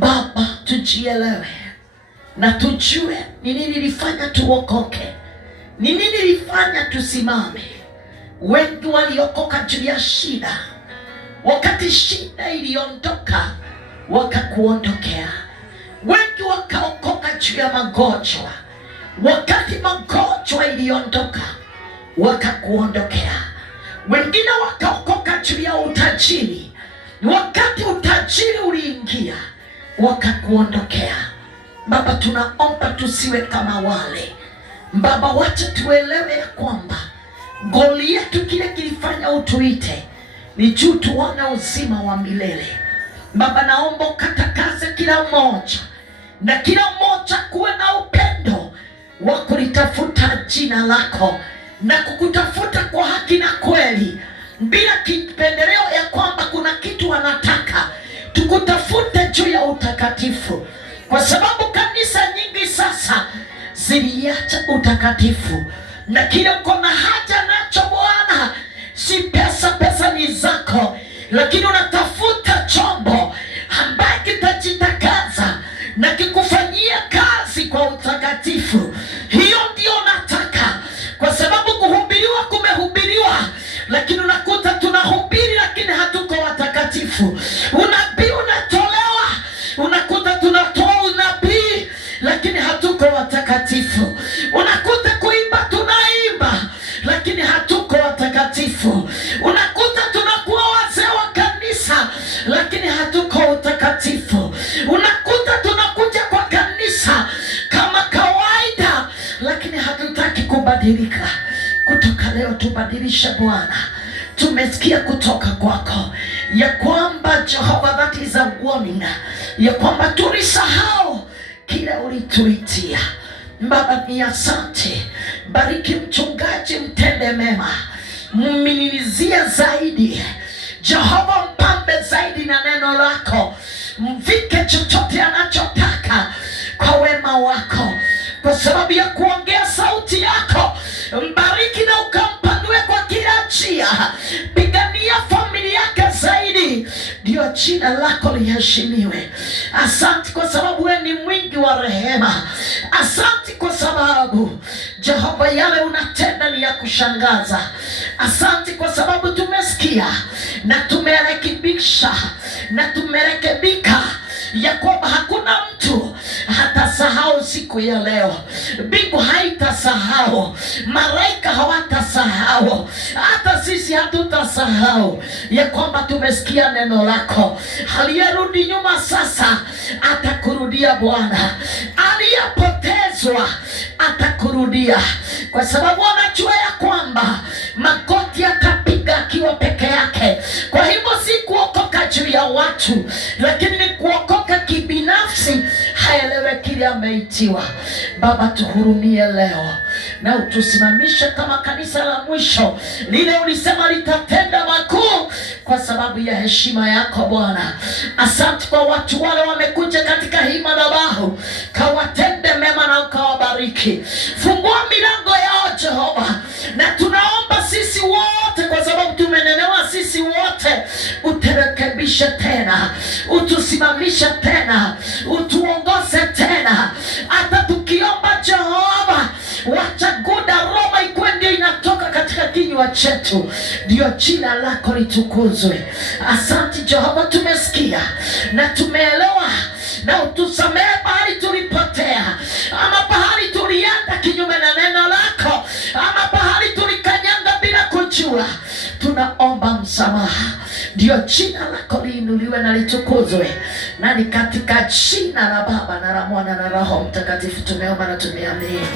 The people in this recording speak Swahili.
Baba, tujielewe na tujue ni nini lilifanya tuokoke, ni nini lilifanya tusimame. Wengi waliokoka juu ya shida, wakati shida iliondoka wakakuondokea. Wengi wakaokoka juu ya magonjwa, wakati magonjwa iliondoka wakakuondokea. Wengine wakaokoka juu ya utajiri, wakati utajiri uliingia wakakuondokea. Baba, tunaomba tusiwe kama wale. Baba, wacha tuelewe ya kwamba goli yetu, kile kilifanya utuite, ni juu tuone uzima wa milele. Baba, naomba ukatakaze kila mmoja, na kila mmoja kuwe na upendo wa kulitafuta jina lako na kukutafuta kwa haki na kweli, bila kipendeleo ya kwamba kuna kitu wanataka tukutafute juu ya utakatifu, kwa sababu kanisa nyingi sasa ziliacha utakatifu, na kile uko na haja nacho Bwana si pesa. Pesa ni zako, lakini unatafuta chombo ambaye kitajitakaza na kikufanyia kazi kwa utakatifu. Hiyo ndio nataka, kwa sababu kuhubiriwa kumehubiriwa, lakini unakuta tunahubiri lakini hatuko watakatifu. Unabii unatolewa, unakuta tunatoa unabii lakini hatuko watakatifu. Unakuta kuimba tunaimba lakini hatuko watakatifu. Unakuta tunakuwa wazee wa kanisa lakini hatuko utakatifu. Unakuta tunakuja kwa kanisa kama kawaida lakini hatutaki kubadilika. Kutoka leo tubadilishe Bwana. Tumesikia kutoka kwako ya kwamba Jehova, that is a warning, ya kwamba tulisahau kile ulituitia. Baba, ni asante. Bariki mchungaji, mtende mema, mminizia zaidi Jehova, mpambe zaidi na neno lako, mvike chochote anachotaka kwa wema wako, kwa sababu ya kuongea sauti yako. Mbariki na ukampanue kwa kila njia, pigania familia yake zaidi, ndio jina lako liheshimiwe. Asante kwa sababu wewe ni mwingi wa rehema. Asante kwa sababu Jehova, yale unatenda ni ya kushangaza. Asante kwa sababu tumesikia na tumerekebisha na tumerekebika ya kwamba hakuna mtu hatasahau siku ya leo. Mbingu haitasahau, malaika hawatasahau, hata sisi hatutasahau ya kwamba tumesikia neno lako. Aliyerudi nyuma sasa atakurudia Bwana, aliyepotezwa atakurudia, kwa sababu anajua ya kwamba magoti atapiga akiwa peke yake. Kwa hivyo si kuokoka juu ya watu, lakini ni kuokoka kibinafsi, haelewe kile ameitiwa. Baba, tuhurumie leo na utusimamishe kama kanisa la mwisho lile ulisema litatenda makuu kwa sababu ya heshima yako Bwana. Asante kwa watu wale wamekuja katika hii madhabahu, kawatende mema na ukawabariki. Fungua milango yao Jehova, na tunaomba sisi wote, kwa sababu tumenenewa sisi wote, uturekebishe tena, utusimamishe tena, utuongoze tena. Hata tukiomba Jehova, wacha good aroma ikuwe ndio inatoka katika kinywa chetu, ndio jina lako litukuzwe. Asante Jehova, tumesikia na tumeelewa, na utusamehe pahali tulipotea, ama pahali tulienda kinyume na neno lako, ama pahali tulikanyanga bila kujua. Tunaomba msamaha, ndio jina lako liinuliwe na litukuzwe. Na ni katika jina la Baba na la Mwana na Roho Mtakatifu tumeomba na tumeamini.